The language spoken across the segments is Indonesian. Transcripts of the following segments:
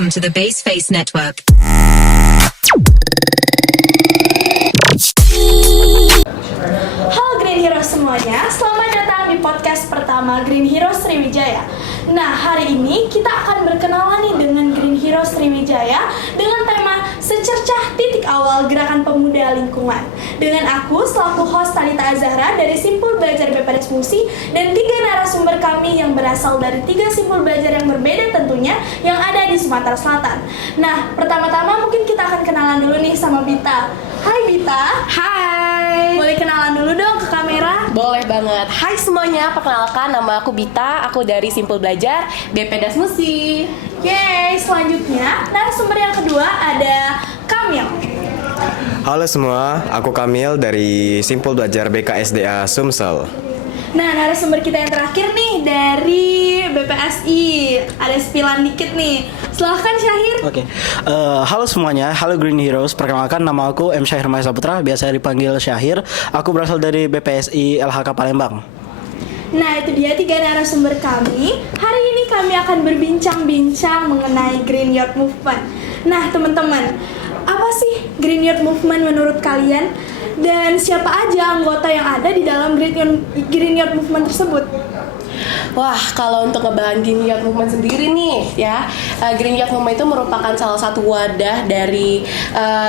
Welcome to the Baseface Network. Halo Green Heroes semuanya, selamat datang di podcast pertama Green Heroes Sriwijaya. Nah, hari ini kita akan berkenalan nih dengan Green Heroes Sriwijaya dengan tema Secercah Titik Awal Gerakan Pemuda Lingkungan. Dengan aku selaku host Tanita Azahra dari Simpul Belajar BPDS Musi dan 3 narasumber kami yang berasal dari 3 simpul belajar yang berbeda tentunya yang ada di Sumatera Selatan. Nah, pertama-tama mungkin kita akan kenalan dulu nih sama Bita. Hai Bita. Hai. Boleh kenalan dulu dong ke kamera? Boleh banget. Hai semuanya, perkenalkan nama aku Bita, aku dari Simpul Belajar BPDS Musi. Yeay, selanjutnya narasumber yang kedua ada Kamil. Halo semua, aku Kamil dari Simpul Belajar BKSDA Sumsel. Nah, narasumber kita yang terakhir nih dari BPSI. Ada spilan dikit nih. Silahkan Syahir. Oke, halo semuanya, halo Green Heroes. Perkenalkan nama aku M. Syahir Maesa Putra, biasa dipanggil Syahir. Aku berasal dari BPSI LHK Palembang. Nah, itu dia 3 narasumber kami. Hari ini kami akan berbincang-bincang mengenai Green Youth Movement. Nah, teman-teman, apa sih Green Youth Movement menurut kalian? Dan siapa aja anggota yang ada di dalam Green Youth Movement tersebut? Wah, kalau untuk ngebahas Green Youth Movement sendiri nih ya, Green Youth Movement itu merupakan salah satu wadah dari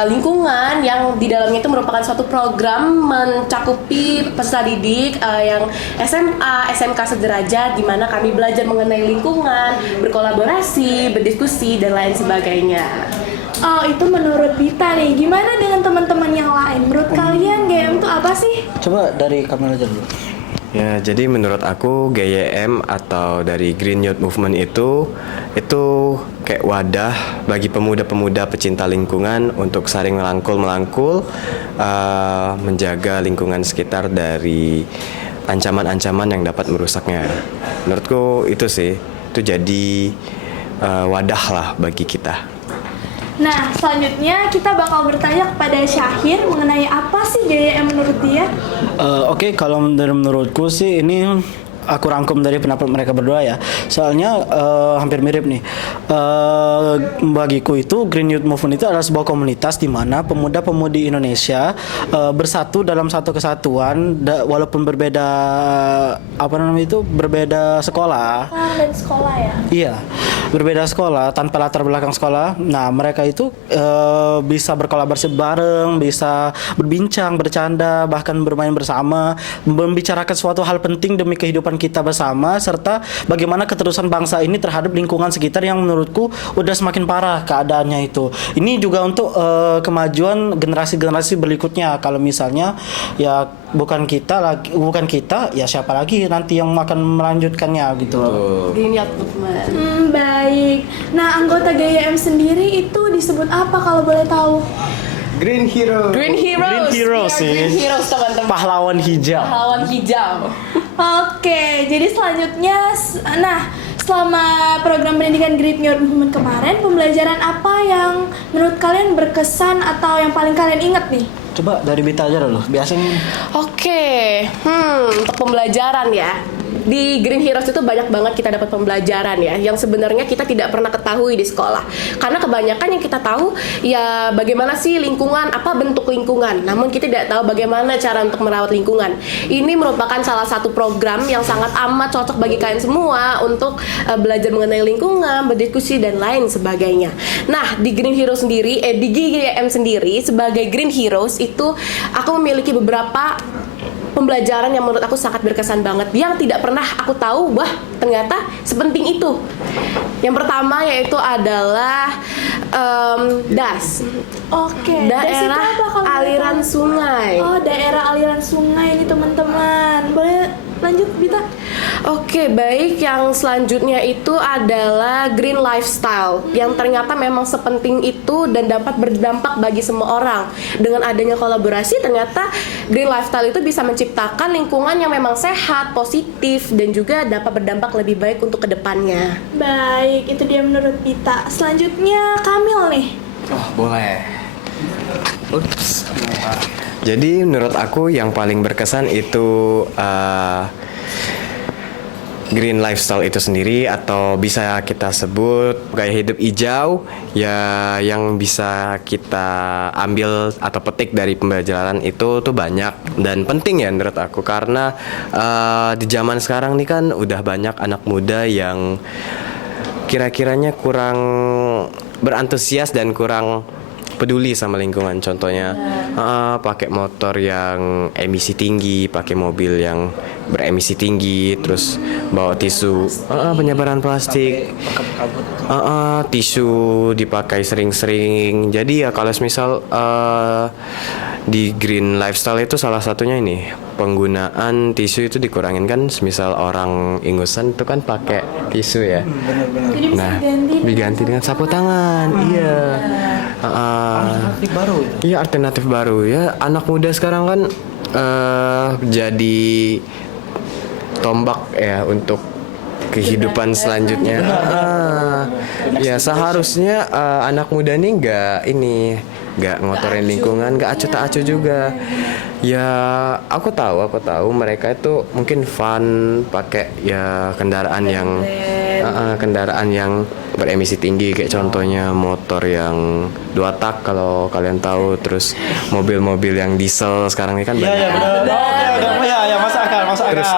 lingkungan yang di dalamnya itu merupakan suatu program mencakupi peserta didik yang SMA, SMK sederajat, di mana kami belajar mengenai lingkungan, berkolaborasi, berdiskusi dan lain sebagainya. Oh, itu menurut Bita nih. Gimana dengan teman-teman yang lain? Menurut kalian GYM itu apa sih? Coba dari Kamil aja dulu. Ya, jadi menurut aku GYM atau dari Green Youth Movement itu kayak wadah bagi pemuda-pemuda pecinta lingkungan untuk saling melangkul, menjaga lingkungan sekitar dari ancaman-ancaman yang dapat merusaknya. Menurutku itu sih, itu jadi wadah lah bagi kita. Nah, selanjutnya kita bakal bertanya kepada Syahir mengenai apa sih GYM menurut dia? Oke, kalau menurutku sih ini aku rangkum dari pendapat mereka berdua ya. Soalnya hampir mirip nih. Bagiku itu Green Youth Movement itu adalah sebuah komunitas di mana pemuda-pemudi Indonesia bersatu dalam satu kesatuan walaupun berbeda berbeda sekolah. Dan sekolah ya? Iya, berbeda sekolah tanpa latar belakang sekolah. Nah, mereka itu bisa berkolaborasi bareng, bisa berbincang, bercanda, bahkan bermain bersama, membicarakan suatu hal penting demi kehidupan kita bersama, serta bagaimana keterusan bangsa ini terhadap lingkungan sekitar yang menurutku udah semakin parah keadaannya itu. Ini juga untuk kemajuan generasi-generasi berikutnya. Kalau misalnya ya bukan kita ya siapa lagi nanti yang akan melanjutkannya gitu. Green Youth Movement. Baik. Nah, anggota GYM sendiri itu disebut apa kalau boleh tahu? Green Hero. Green Heroes. Green Heroes We are sih. Green Heroes, teman-teman. Pahlawan hijau. Pahlawan hijau. Oke, jadi selanjutnya, selama program pendidikan Green Youth Movement kemarin, pembelajaran apa yang menurut kalian berkesan atau yang paling kalian ingat nih? Coba dari Bita aja dulu. Biasanya Oke, untuk pembelajaran ya. Di Green Heroes itu banyak banget kita dapat pembelajaran ya, yang sebenarnya kita tidak pernah ketahui di sekolah. Karena kebanyakan yang kita tahu ya bagaimana sih lingkungan, apa bentuk lingkungan. Namun kita tidak tahu bagaimana cara untuk merawat lingkungan. Ini merupakan salah satu program yang sangat amat cocok bagi kalian semua untuk belajar mengenai lingkungan, berdiskusi dan lain sebagainya. Nah, di Green Heroes sendiri, di GYM sendiri sebagai Green Heroes itu aku memiliki beberapa pembelajaran yang menurut aku sangat berkesan banget, yang tidak pernah aku tahu ternyata sepenting itu. Yang pertama yaitu adalah DAS. Oke, Daerah das itu apa kalau boleh aliran tahu? sungai. Oh, daerah aliran sungai ini teman-teman. Boleh lanjut Bita? Oke, baik. Yang selanjutnya itu adalah green lifestyle, yang ternyata memang sepenting itu dan dapat berdampak bagi semua orang. Dengan adanya kolaborasi, ternyata green lifestyle itu bisa menciptakan lingkungan yang memang sehat, positif, dan juga dapat berdampak lebih baik untuk kedepannya. Baik, itu dia menurut Bita. Selanjutnya Kamil nih. Oh, boleh. Ups. Jadi menurut aku yang paling berkesan itu green lifestyle itu sendiri, atau bisa kita sebut gaya hidup hijau ya, yang bisa kita ambil atau petik dari pembelajaran itu tuh banyak dan penting ya menurut aku, karena di zaman sekarang nih kan udah banyak anak muda yang kira-kiranya kurang berantusias dan kurang peduli sama lingkungan. Contohnya pakai motor yang emisi tinggi, pakai mobil yang beremisi tinggi, terus bawa tisu, penyebaran plastik, tisu dipakai sering-sering. Jadi ya kalau misal di green lifestyle itu salah satunya ini, penggunaan tisu itu dikurangin kan. Semisal orang ingusan itu kan pakai tisu ya. Jadi bisa diganti dengan sapu tangan. Iya. Alternatif baru itu. Iya, alternatif baru ya. Anak muda sekarang kan jadi tombak ya untuk kehidupan selanjutnya. Ya seharusnya anak muda nih nggak ngotorin lingkungan, nggak acuh tak acuh juga. Ya aku tahu mereka itu mungkin fun pakai ya kendaraan yang beremisi tinggi, kayak contohnya motor yang 2 tak kalau kalian tahu, terus mobil-mobil yang diesel sekarang ini kan banyak. Iya benar. Ya masuk akal. Terus,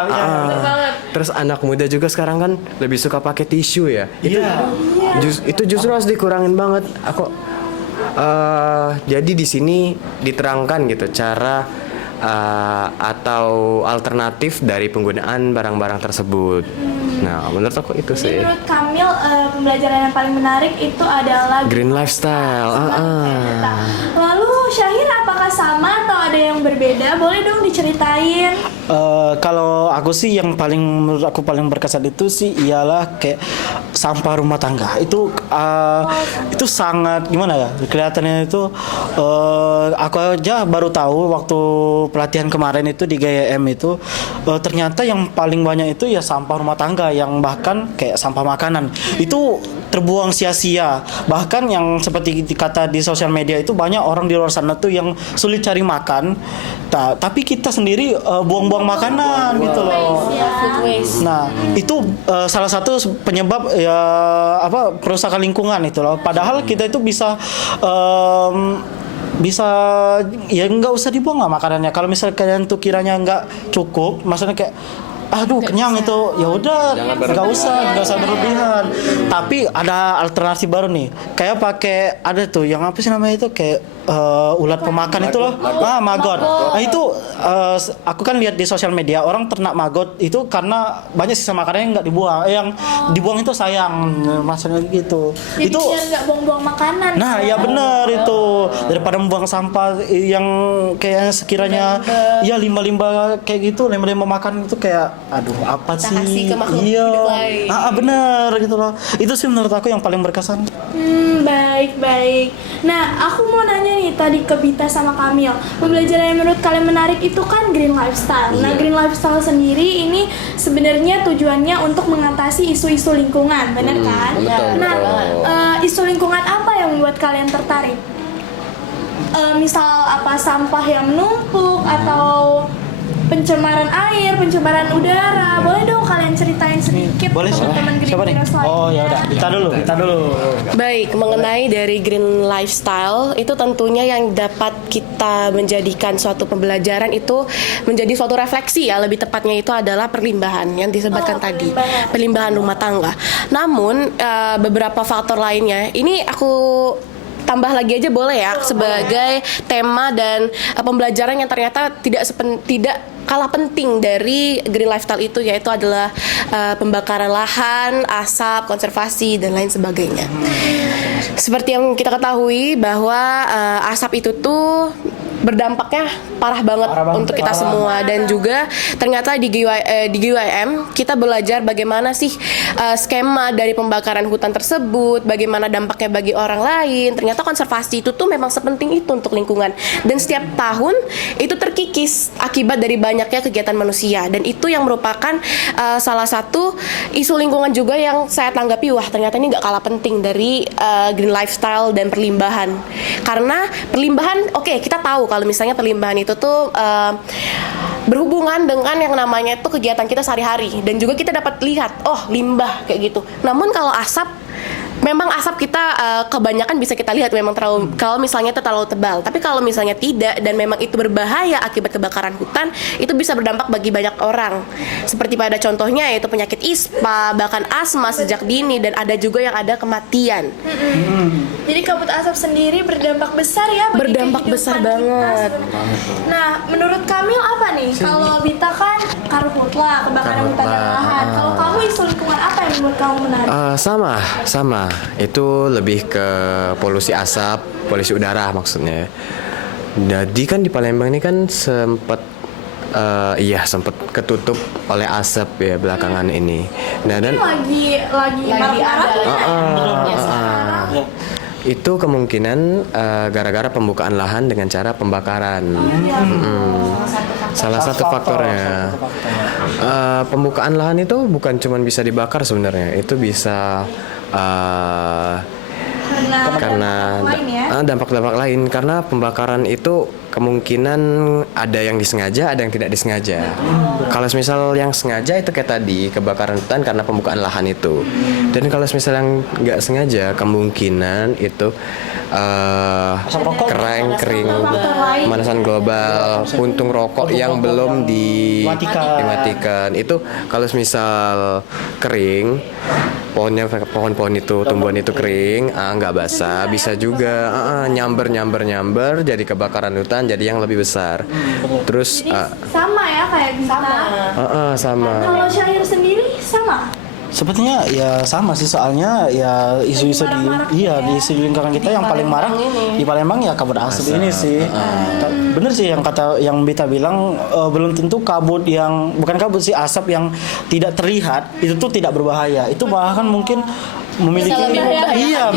terus anak muda juga sekarang kan lebih suka pakai tisu ya. Itu justru harus dikurangin banget. Jadi di sini diterangkan gitu cara atau alternatif dari penggunaan barang-barang tersebut. Nah, menurut aku itu sih. Jadi menurut Kamil, pembelajaran yang paling menarik itu adalah green lifestyle. Lalu Syahir, apakah sama atau ada yang berbeda? Boleh dong diceritain. Kalau aku sih yang menurut aku paling berkesan itu sih ialah kayak sampah rumah tangga. Itu sangat gimana ya? Kelihatannya itu aku aja baru tahu waktu pelatihan kemarin itu di GYM itu ternyata yang paling banyak itu ya sampah rumah tangga, yang bahkan kayak sampah makanan itu terbuang sia-sia. Bahkan yang seperti dikata di sosial media itu banyak orang di luar sana tuh yang sulit cari makan, tapi kita sendiri buang-buang makanan gitu loh. Food waste. Nah, itu salah satu penyebab ya perusakan lingkungan itu loh. Padahal kita itu bisa ya nggak usah dibuang lah makanannya. Kalau misalnya kalian tuh kiranya nggak cukup, maksudnya kayak kenyang itu, ya udah nggak usah berlebihan. Tapi ada alternatif baru nih, kayak pakai ada tuh yang apa sih namanya itu, kayak ulat pemakan itu loh, maggot. Nah itu aku kan lihat di sosial media orang ternak maggot itu karena banyak sisa makanannya yang nggak dibuang, yang dibuang itu sayang, maksudnya gitu. Jadi Itu biar nggak buang-buang makanan. nah ya benar itu, daripada membuang sampah yang kayak sekiranya ya limbah-limbah kayak gitu, limbah-limbah makan itu kayak apa Kita sih? kasih ke makhluk hidup lain. Bener gitu loh. Itu sih menurut aku yang paling berkesan. Baik. Nah, aku mau nanya nih tadi ke Bita sama Kamil. Pembelajaran yang menurut kalian menarik itu kan green lifestyle. Nah, green lifestyle sendiri ini sebenarnya tujuannya untuk mengatasi isu-isu lingkungan, benar kan? Nah, isu lingkungan apa yang membuat kalian tertarik? Misal apa, sampah yang menumpuk atau pencemaran air, pencemaran udara. Boleh dong kalian ceritain sedikit teman-teman Green Siapa nih? Heroes lainnya. Oh ya udah, kita dulu. Baik, mengenai dari green lifestyle itu tentunya yang dapat kita menjadikan suatu pembelajaran itu menjadi suatu refleksi ya, lebih tepatnya itu adalah perlimbahan yang disebutkan tadi, perlimbahan rumah tangga. Namun beberapa faktor lainnya ini aku tambah lagi aja boleh ya, sebagai tema dan pembelajaran yang ternyata tidak kalah penting dari green lifestyle itu, yaitu adalah pembakaran lahan, asap, konservasi dan lain sebagainya. Seperti yang kita ketahui bahwa asap itu tuh berdampaknya parah banget untuk kita semua, dan juga ternyata di GYM kita belajar bagaimana sih skema dari pembakaran hutan tersebut, bagaimana dampaknya bagi orang lain. Ternyata konservasi itu tuh memang sepenting itu untuk lingkungan, dan setiap tahun itu terkikis akibat dari banyaknya kegiatan manusia, dan itu yang merupakan salah satu isu lingkungan juga yang saya tanggapi, wah ternyata ini gak kalah penting dari green lifestyle dan perlimbahan. Karena perlimbahan, oke, kita tahu kalau misalnya perlimbahan itu tuh berhubungan dengan yang namanya itu kegiatan kita sehari-hari, dan juga kita dapat lihat limbah kayak gitu. Namun kalau asap, memang asap kita kebanyakan bisa kita lihat memang kalau misalnya itu terlalu tebal. Tapi kalau misalnya tidak dan memang itu berbahaya akibat kebakaran hutan, itu bisa berdampak bagi banyak orang. Seperti pada contohnya yaitu penyakit ispa, bahkan asma sejak dini, dan ada juga yang ada kematian. Jadi kabut asap sendiri berdampak besar ya bagi Berdampak kehidupan besar kita banget. sebenarnya. Nah, menurut Kamil apa nih? Kalau Bita kan karhutla, kebakaran hutan dan lahan. Kalau kamu isu lingkungan apa yang menurut kamu menarik? Sama. Itu lebih ke polusi asap, polusi udara maksudnya. Jadi kan di Palembang ini kan sempat ketutup oleh asap ya belakangan ini. Nah, dan lagi marak-maraknya Iya, sekarang. itu kemungkinan gara-gara pembukaan lahan dengan cara pembakaran. Salah satu faktornya. Pembukaan lahan itu bukan cuma bisa dibakar sebenarnya, itu bisa karena dampak-dampak lain, karena pembakaran itu kemungkinan ada yang disengaja, ada yang tidak disengaja. Kalau misal yang sengaja itu kayak tadi kebakaran hutan karena pembukaan lahan itu, dan kalau misal yang nggak sengaja kemungkinan itu kering, pemanasan global, puntung rokok yang belum dimatikan. Itu kalau misal kering, pohon-pohon itu tumbuhan itu kering, nggak basah, bisa juga nyamber jadi kebakaran hutan, jadi yang lebih besar. Terus Sama ya kayak Bita. sama. Kalau Syahir sendiri sama. Sepertinya ya sama sih, soalnya ya isu-isu di isu di lingkungan kita yang paling marak di Palembang ya kabut asap ini sih. Bener sih yang Bita bilang, belum tentu kabut yang bukan kabut sih, asap yang tidak terlihat itu tuh tidak berbahaya. Itu bahkan mungkin memiliki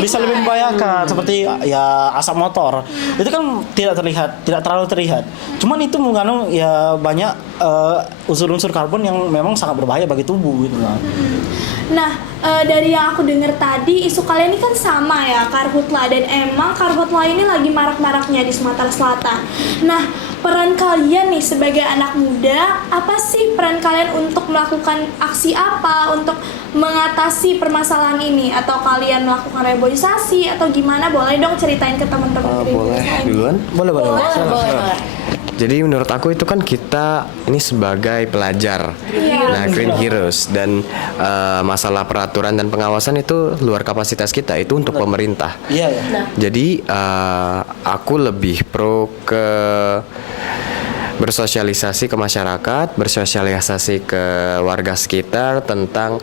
bisa lebih membahayakan, seperti ya asap motor. Itu kan tidak terlalu terlihat. Cuman itu mengandung ya banyak unsur-unsur karbon yang memang sangat berbahaya bagi tubuh gitu lah. Nah, dari yang aku dengar tadi, isu kalian ini kan sama ya, karhutla, dan emang karhutla ini lagi marak-maraknya di Sumatera Selatan. Nah, peran kalian nih sebagai anak muda, apa sih peran kalian untuk melakukan aksi apa untuk mengatasi permasalahan ini? Atau kalian melakukan reboisasi atau gimana? Boleh dong ceritain ke teman-teman. Boleh duluan? Boleh. Jadi menurut aku itu kan kita ini sebagai pelajar, nah Green Heroes, dan masalah peraturan dan pengawasan itu luar kapasitas kita, itu untuk pemerintah. Jadi aku lebih pro ke bersosialisasi ke masyarakat, bersosialisasi ke warga sekitar tentang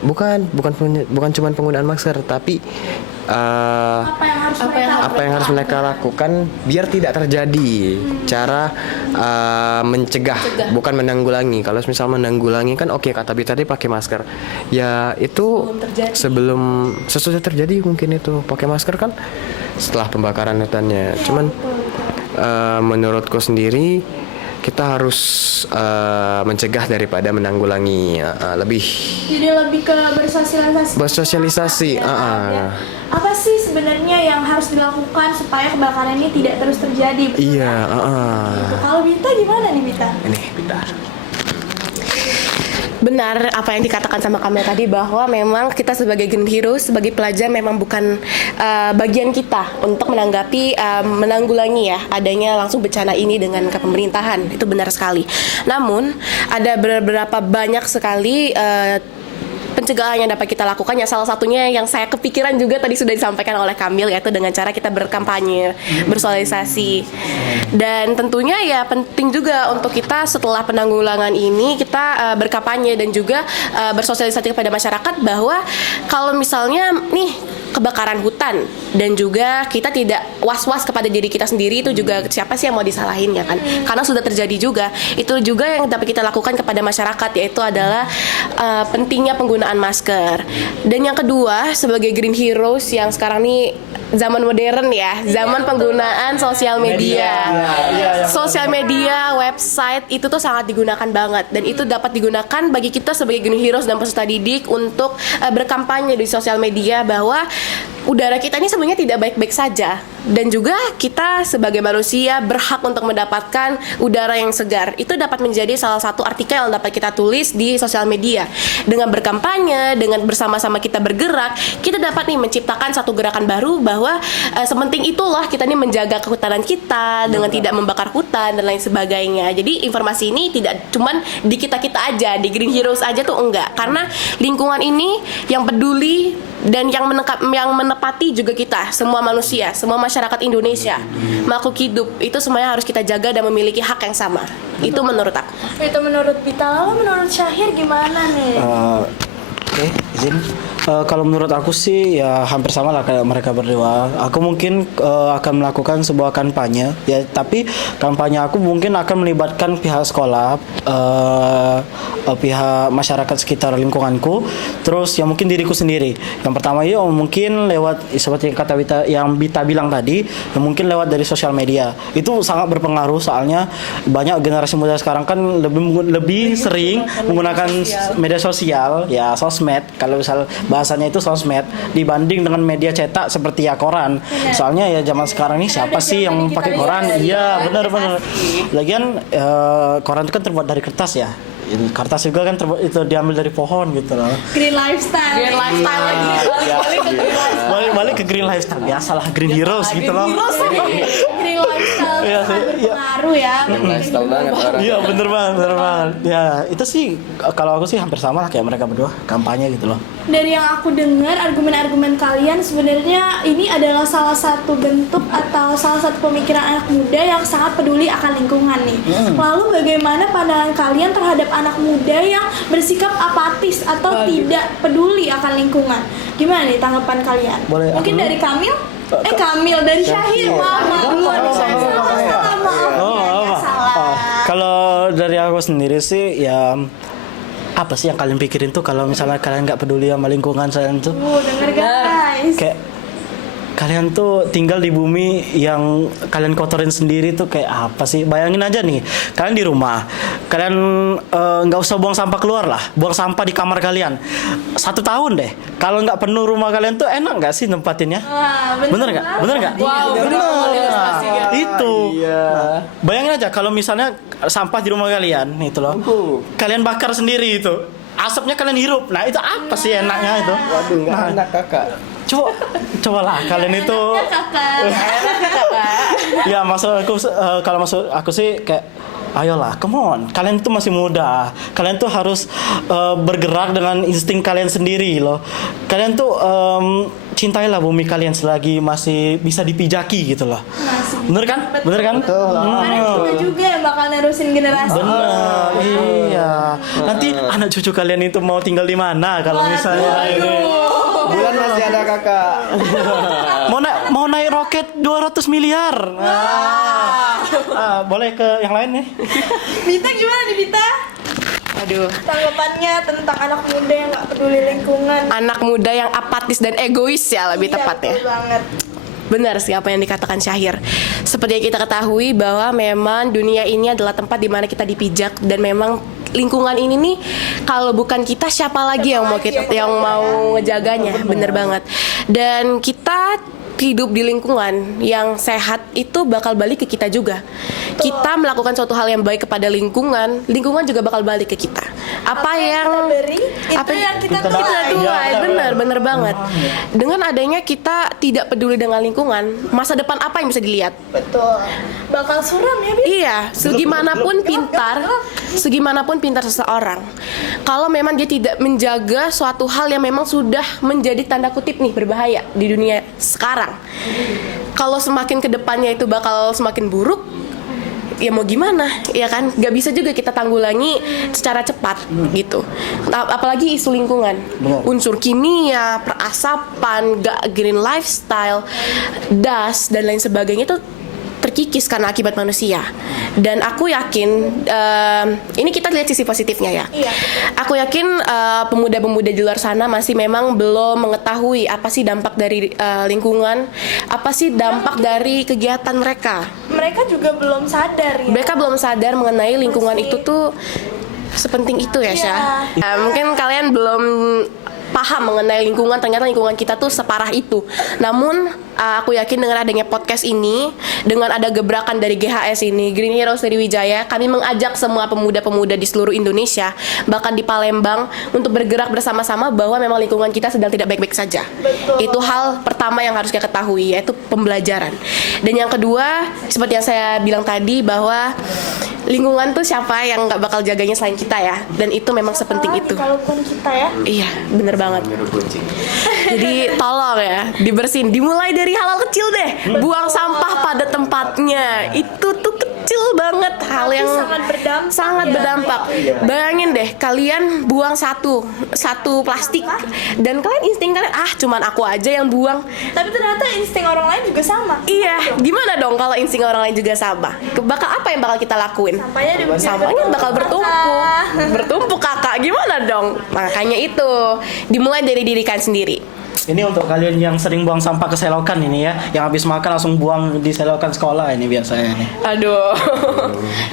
bukan cuma penggunaan masker, tapi apa yang harus mereka lakukan biar tidak terjadi. Cara mencegah, bukan menanggulangi. Kalau misal menanggulangi kan oke, kata Bita tadi pakai masker. Ya itu sebelum sesuatu terjadi mungkin itu pakai masker kan setelah pembakaran hutannya. Cuman menurutku sendiri kita harus mencegah daripada menanggulangi, Jadi lebih ke bersosialisasi. Apa sih sebenarnya yang harus dilakukan supaya kebakaran ini tidak terus terjadi? Iya. Kalau Bita gimana nih Bita? Ini Bita. Benar apa yang dikatakan sama Kamil tadi, bahwa memang kita sebagai Green Heroes, sebagai pelajar memang bukan bagian kita untuk menanggulangi ya adanya langsung bencana ini dengan kepemerintahan. Itu benar sekali. Namun ada beberapa banyak sekali pencegahan yang dapat kita lakukan, ya salah satunya yang saya kepikiran juga tadi sudah disampaikan oleh Kamil, yaitu dengan cara kita berkampanye, bersosialisasi. Dan tentunya ya penting juga untuk kita setelah penanggulangan ini kita berkampanye dan juga bersosialisasi kepada masyarakat bahwa kalau misalnya nih kebakaran hutan dan juga kita tidak was-was kepada diri kita sendiri, itu juga siapa sih yang mau disalahin ya kan, karena sudah terjadi juga. Itu juga yang dapat kita lakukan kepada masyarakat, yaitu adalah pentingnya penggunaan masker. Dan yang kedua, sebagai Green Heroes yang sekarang nih zaman modern ya, zaman penggunaan sosial media. Sosial media, website itu tuh sangat digunakan banget, dan itu dapat digunakan bagi kita sebagai Green Heroes dan peserta didik untuk berkampanye di sosial media bahwa udara kita ini sebenarnya tidak baik-baik saja, dan juga kita sebagai manusia berhak untuk mendapatkan udara yang segar. Itu dapat menjadi salah satu artikel yang dapat kita tulis di sosial media. Dengan berkampanye, dengan bersama-sama kita bergerak, kita dapat nih menciptakan satu gerakan baru bahwa sepenting itulah kita nih menjaga kehutanan kita dengan tidak membakar hutan dan lain sebagainya. Jadi informasi ini tidak cuman di kita-kita aja, di Green Heroes aja tuh enggak, karena lingkungan ini yang peduli dan yang menepati juga kita, semua manusia, semua masyarakat Indonesia, makhluk hidup itu semuanya harus kita jaga dan memiliki hak yang sama. Itu menurut aku. Itu menurut Bita. Lalu menurut Syahir gimana nih? Oke, izin. Kalau menurut aku sih ya hampir sama lah kayak mereka berdua. Aku mungkin akan melakukan sebuah kampanye ya, tapi kampanye aku mungkin akan melibatkan pihak sekolah, pihak masyarakat sekitar lingkunganku, terus ya mungkin diriku sendiri. Yang pertama ya mungkin lewat seperti kata Bita bilang tadi, ya mungkin lewat dari sosial media. Itu sangat berpengaruh soalnya banyak generasi muda sekarang kan lebih sering menggunakan media sosial, ya sosmed. Kalau misal bahasanya itu sosmed dibanding dengan media cetak seperti ya koran. Soalnya ya zaman sekarang ini siapa sih yang pakai koran? Iya, benar. Lagian koran itu kan terbuat dari kertas ya. Kertas juga kan itu diambil dari pohon gitu loh. Green lifestyle lagi. Balik ke green lifestyle. Biasalah Green Heroes gitu loh. Green lifestyle berpengaruh ya. Lifestyle banget orang. Iya, bener banget. Ya, itu sih kalau aku sih hampir sama lah kayak mereka berdua, kampanye gitu loh. Dari yang aku dengar argumen-argumen kalian sebenarnya ini adalah salah satu bentuk atau salah satu pemikiran anak muda yang sangat peduli akan lingkungan nih. Lalu bagaimana pandangan kalian terhadap anak muda yang bersikap apatis atau tidak peduli akan lingkungan? Gimana nih tanggapan kalian? Boleh, Mungkin aku dari Kamil? Kamil dari Syahir. Maaf. Kalau dari aku sendiri sih ya apa sih yang kalian pikirin tuh kalau misalnya kalian nggak peduli sama lingkungan kalian tuh? Denger guys. Kayak kalian tuh tinggal di bumi yang kalian kotorin sendiri tuh kayak apa sih? Bayangin aja nih, kalian di rumah, kalian nggak usah buang sampah keluar lah, buang sampah di kamar kalian 1 tahun deh. Kalau nggak penuh rumah kalian tuh enak nggak sih nempatinnya? Wah, bener nggak? Wow, bener. Itu. Nah, bayangin aja kalau misalnya sampah di rumah kalian itu loh, kalian bakar sendiri itu, asapnya kalian hirup. Nah itu apa sih enaknya itu? Waduh, nggak enak kakak. Cobalah kalian itu. Ya kalau maksud aku sih kayak ayolah, come on. Kalian itu masih muda. Kalian tuh harus bergerak dengan insting kalian sendiri loh. Kalian tuh cintailah bumi kalian selagi masih bisa dipijaki gitu loh. Bener kan? Karena kita juga yang bakal nerusin generasi. Bener, iya. Nanti anak cucu kalian itu mau tinggal di mana kalau misalnya ini? Bulan masih ada kakak. mau naik roket 200 miliar. Boleh ke yang lain nih. Bita gimana nih Bita? Aduh. Tanggapannya tentang anak muda yang gak peduli lingkungan. Anak muda yang apatis dan egois ya lebih tepatnya. Betul banget. Benar sih apa yang dikatakan Syahir. Seperti yang kita ketahui bahwa memang dunia ini adalah tempat di mana kita dipijak, dan memang lingkungan ini nih kalau bukan kita siapa lagi yang mau ngejaganya. Bener banget. Dan kita hidup di lingkungan yang sehat itu bakal balik ke kita juga. Kita melakukan suatu hal yang baik kepada lingkungan juga bakal balik ke kita. Apa yang beri, itu yang kita tuai. Bener banget. Dengan adanya kita tidak peduli dengan lingkungan, masa depan apa yang bisa dilihat? Betul. Bakal suram ya, Bit? Iya, segimanapun pintar seseorang, kalau memang dia tidak menjaga suatu hal yang memang sudah menjadi tanda kutip nih berbahaya di dunia sekarang, kalau semakin kedepannya itu bakal semakin buruk, ya mau gimana, ya kan? Gak bisa juga kita tanggulangi secara cepat gitu. Apalagi isu lingkungan, unsur kimia, perasapan, gak green lifestyle, dust dan lain sebagainya itu terkikis karena akibat manusia. Dan aku yakin ini kita lihat sisi positifnya ya. Iya. Aku yakin pemuda-pemuda di luar sana masih memang belum mengetahui apa sih dampak dari lingkungan, apa sih dampak dari kegiatan mereka. Mereka juga belum sadar ya. Mereka belum sadar mengenai lingkungan itu tuh sepenting itu ya, Syah. Mungkin kalian belum paham mengenai lingkungan, ternyata lingkungan kita tuh separah itu. Namun aku yakin dengan adanya podcast ini, dengan ada gebrakan dari GHS ini, Green Heroes Sriwijaya, kami mengajak semua pemuda-pemuda di seluruh Indonesia, bahkan di Palembang, untuk bergerak bersama-sama bahwa memang lingkungan kita sedang tidak baik-baik saja. Betul. Itu hal pertama yang harus kita ketahui, yaitu pembelajaran. Dan yang kedua, seperti yang saya bilang tadi, bahwa lingkungan tuh siapa yang nggak bakal jaganya selain kita ya, dan itu memang sepenting itu. Kalaupun kita ya. Iya, bener banget. Jadi tolong ya, dibersihin. Dimulai dari hal-hal kecil deh. Buang sampah pada tempatnya. Itu tuh kecil banget, hal yang sangat berdampak. Bayangin deh, kalian buang satu plastik, dan kalian insting kalian, cuman aku aja yang buang. Tapi ternyata insting orang lain juga sama. Iya, gimana dong kalau insting orang lain juga sama? Apa yang bakal kita lakuin? Sampahnya bakal bertumpuk kakak. Gimana dong? Makanya itu dimulai dari diri kalian sendiri. Ini untuk kalian yang sering buang sampah ke selokan ini ya, yang habis makan langsung buang di selokan sekolah ini biasanya nih. Aduh.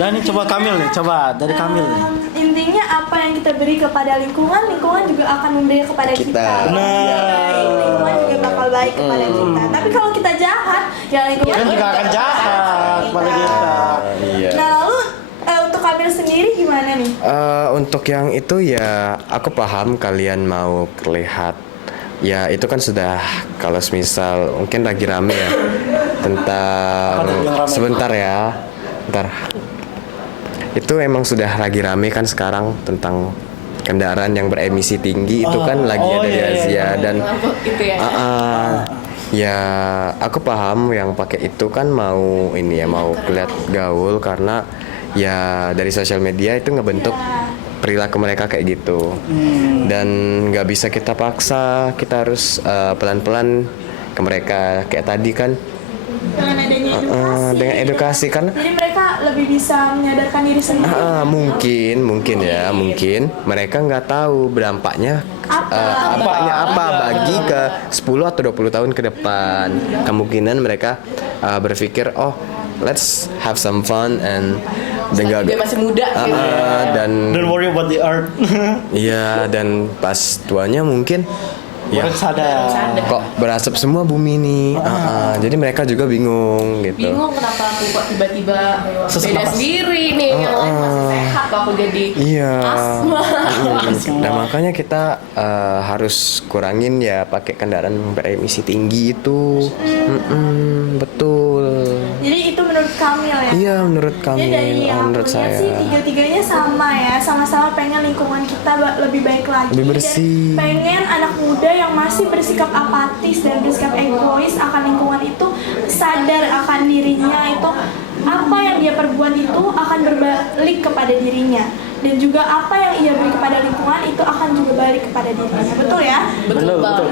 Nah ini coba Kamil nih, coba dari Kamil nih. Intinya apa yang kita beri kepada lingkungan, lingkungan juga akan memberi kepada kita. Lingkungan juga bakal baik kepada kita. Tapi kalau kita jahat, ya lingkungan juga akan jahat kepada kita. Iya. Nah lalu untuk Kamil sendiri gimana nih? Untuk yang itu ya aku paham kalian mau terlihat, ya itu kan sudah, kalau semisal mungkin lagi rame ya tentang, sebentar ya, bentar. Itu emang sudah lagi rame kan sekarang tentang kendaraan yang beremisi tinggi, itu kan lagi ada razia dan Gitu ya. ya aku paham yang pakai itu kan mau ini ya, mau kelihatan gaul karena ya dari sosial media itu ngebentuk perilaku mereka kayak gitu. Dan nggak bisa kita paksa, kita harus pelan-pelan ke mereka kayak tadi kan, Dengan adanya edukasi. dengan edukasi kan. Jadi mereka lebih bisa menyadarkan diri sendiri. Mungkin mereka nggak tahu berdampaknya apa bagi ke 10 atau 20 tahun ke depan. Kemungkinan mereka berpikir, oh let's have some fun and Dia masih muda gitu. dan Don't worry about the earth. iya, dan pas tuanya mungkin ya sadar. kok berasap semua bumi nih. Jadi mereka juga bingung gitu. Bingung kenapa aku kok tiba-tiba Sesak beda napas. sendiri nih, yang lain masih sehat kok aku jadi Iya. asma. Nah makanya kita harus kurangin ya pakai kendaraan beremisi tinggi itu. Betul. Jadi itu menurut Kamil ya? Iya menurut kami, Jadi dari yang menurut punya saya. sih tiga-tiganya sama ya, sama-sama pengen lingkungan kita lebih baik lagi, Lebih bersih. dan pengen anak muda yang masih bersikap apatis dan bersikap egois akan lingkungan itu sadar akan dirinya itu apa yang dia perbuat itu akan berbalik kepada dirinya, dan juga apa yang ia beri kepada lingkungan itu akan juga balik kepada dirinya. Betul ya? Betul banget.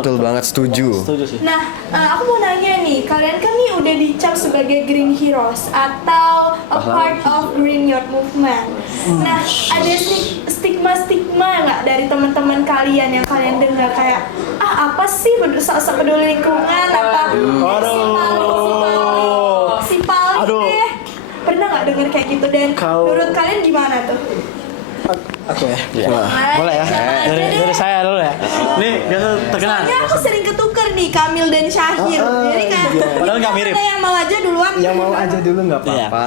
Betul banget, setuju. Setuju sih. Nah, aku mau nanya nih, kalian kan nih udah dicap sebagai Green Heroes atau a part of Green Youth Movement. Nah, ada stigma-stigma nggak dari teman-teman kalian yang kalian dengar kayak apa sih sok-sok peduli lingkungan, apa si paling deh. Pernah nggak dengar kayak gitu, dan menurut kalian gimana tuh? Aku ya. Boleh ya. Dari saya dulu ya. Nih biasa terkenal. Soalnya aku sering ketuker nih Kamil dan Syahir. Jadi kayak Padahal nggak mirip. ada yang mau aja duluan. Yang mau aja dulu nggak apa-apa.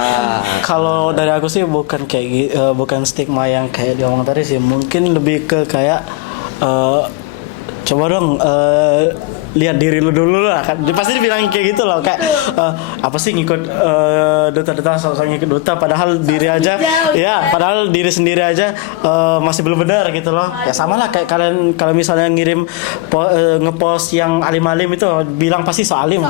Kalau dari aku sih bukan kayak bukan stigma yang kayak diomong tadi sih. Mungkin lebih ke kayak coba dong lihat diri lu dulu lah kan. Pasti dibilang kayak gitu loh, kayak apa sih ngikut duta-duta, sosok ngikut duta padahal diri aja padahal diri sendiri aja masih belum benar gitu loh. Ya sama lah kayak kalian kalau misalnya ngirim ngepost yang alim-alim itu bilang pasti so alim.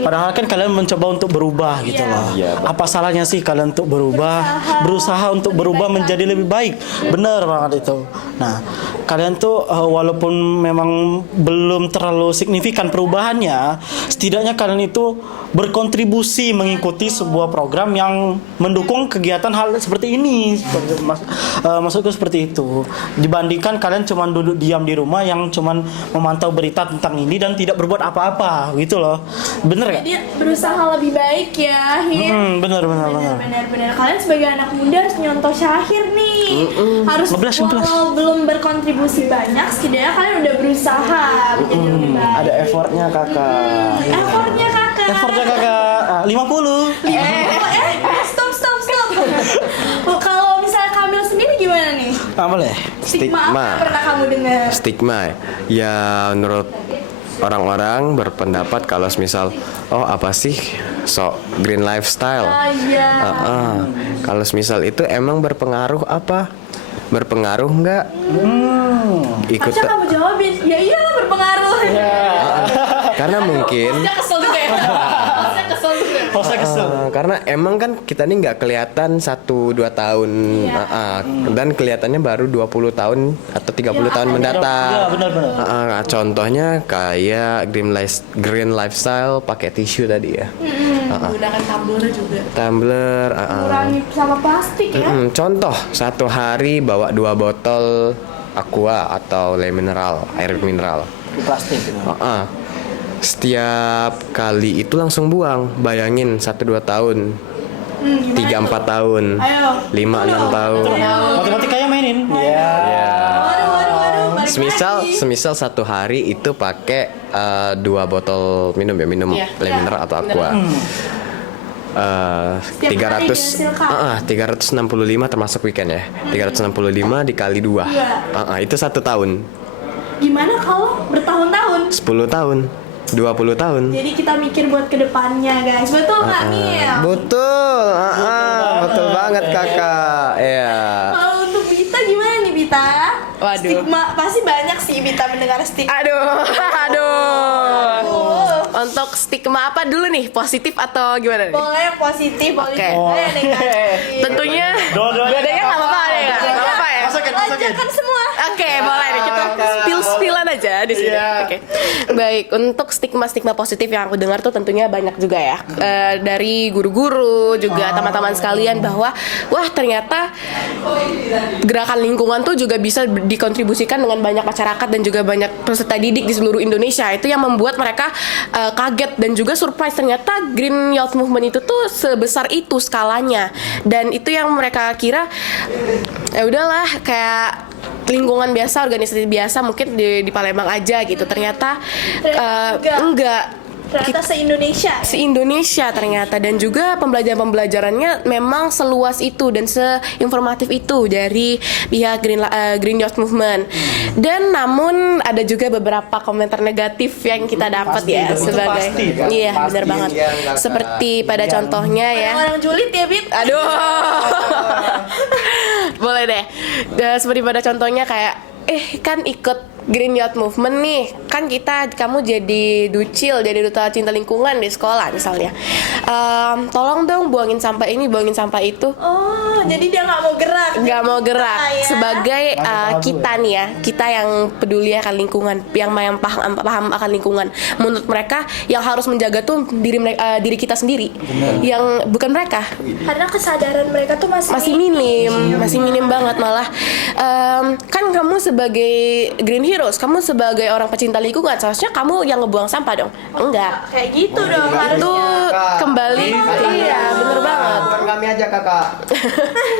Padahal kan kalian mencoba untuk berubah gitu loh. Apa salahnya sih kalian untuk berusaha untuk berubah menjadi lebih baik. Bener banget itu. Nah, kalian tuh walaupun memang memang belum terlalu signifikan perubahannya, setidaknya kalian itu berkontribusi mengikuti sebuah program yang mendukung kegiatan hal seperti ini. Maksudku seperti itu. Dibandingkan kalian cuman duduk diam di rumah yang cuman memantau berita tentang ini dan tidak berbuat apa-apa gitu loh. Bener gak? Jadi berusaha lebih baik ya, Hit. Bener. Benar. Kalian sebagai anak muda harus nyontoh Syahir nih. Harus 15. walau belum berkontribusi banyak, setidaknya kalian udah berusaha menjadi lebih baik. Ada effortnya kakak. Effortnya kakak. 50. Stop. Oh, kalau misalnya Kamil sendiri gimana nih? Apa boleh? Stigma apa yang pernah kamu dengar? Stigma ya, menurut orang-orang berpendapat kalau misal apa sih green lifestyle. Iya. Kalau misal itu emang berpengaruh apa? Berpengaruh nggak? Ikut Harusnya kamu jawabin. Ya iyalah berpengaruh. karena mungkin Kesel juga ya. Saya kesel. karena emang kan kita nih nggak kelihatan 1-2 tahun. Dan kelihatannya baru 20 tahun atau 30 tahun mendatang. Ya, benar. Contohnya kayak green lifestyle pakai tisu tadi ya. Menggunakan tumbler juga. Tumbler. Kurangi sampah plastik ya. Contoh, satu hari bawa 2 botol aqua atau air mineral. Di plastik gitu. Setiap kali itu langsung buang. Bayangin 1-2 tahun, 3-4 tahun, Ayo. 5-6 tahun. Matematikanya mainin. Iya. Waduh, balik Semisal satu hari itu pakai 2 botol minum Iya. air mineral atau aqua. 365 termasuk weekend ya. 365 dikali 2. Itu 1 tahun. Gimana kalau bertahun-tahun? 10 tahun. 20 tahun. Jadi kita mikir buat kedepannya guys. Betul nggak Mil? Betul. Betul banget kakak. Iya. Kalau untuk Bita gimana nih Bita? Waduh. Stigma pasti banyak sih Bita mendengar stigma. Aduh. Untuk stigma apa dulu nih? Positif atau gimana nih? Boleh yang positif, boleh Oke. juga yang negatif. Tentunya Dua-duanya nggak apa-apa ya. Nggak apa-apa ya. Lanjutkan semua. Oke, boleh nih kita spill-spillan aja di sini. Oke. Baik, untuk stigma-stigma positif yang aku dengar tuh tentunya banyak juga ya. Dari guru-guru juga teman-teman sekalian bahwa wah ternyata gerakan lingkungan tuh juga bisa dikontribusikan dengan banyak masyarakat dan juga banyak peserta didik di seluruh Indonesia. Itu yang membuat mereka kaget dan juga surprise, ternyata Green Youth Movement itu tuh sebesar itu skalanya. Dan itu yang mereka kira ya udahlah kayak lingkungan biasa, organisasi biasa mungkin di Palembang aja gitu. Ternyata enggak. Ternyata Se-Indonesia ternyata, dan juga pembelajarannya memang seluas itu dan seinformatif itu dari pihak Green Youth Movement. Dan namun ada juga beberapa komentar negatif yang kita dapat ya sebagai iya benar banget. Seperti pada contohnya ya. Orang julid ya Bit. Aduh. Boleh deh. Seperti pada contohnya kayak kan ikut Green Youth Movement nih, kan kamu jadi ducil, jadi duta cinta lingkungan di sekolah misalnya. Tolong dong buangin sampah ini, buangin sampah itu. Oh, jadi dia nggak mau gerak. Ya. Sebagai kita nih ya, kita yang peduli akan lingkungan, yang paham akan lingkungan. Menurut mereka yang harus menjaga tuh diri kita sendiri, yang bukan mereka. Karena kesadaran mereka tuh masih minim banget malah. Kan kamu sebagai Green Heroes, kamu sebagai orang pecinta lingkungan, seharusnya kamu yang ngebuang sampah dong. Enggak. Kayak gitu dong harusnya. Itu kembali iya, bener banget. Kami aja kakak.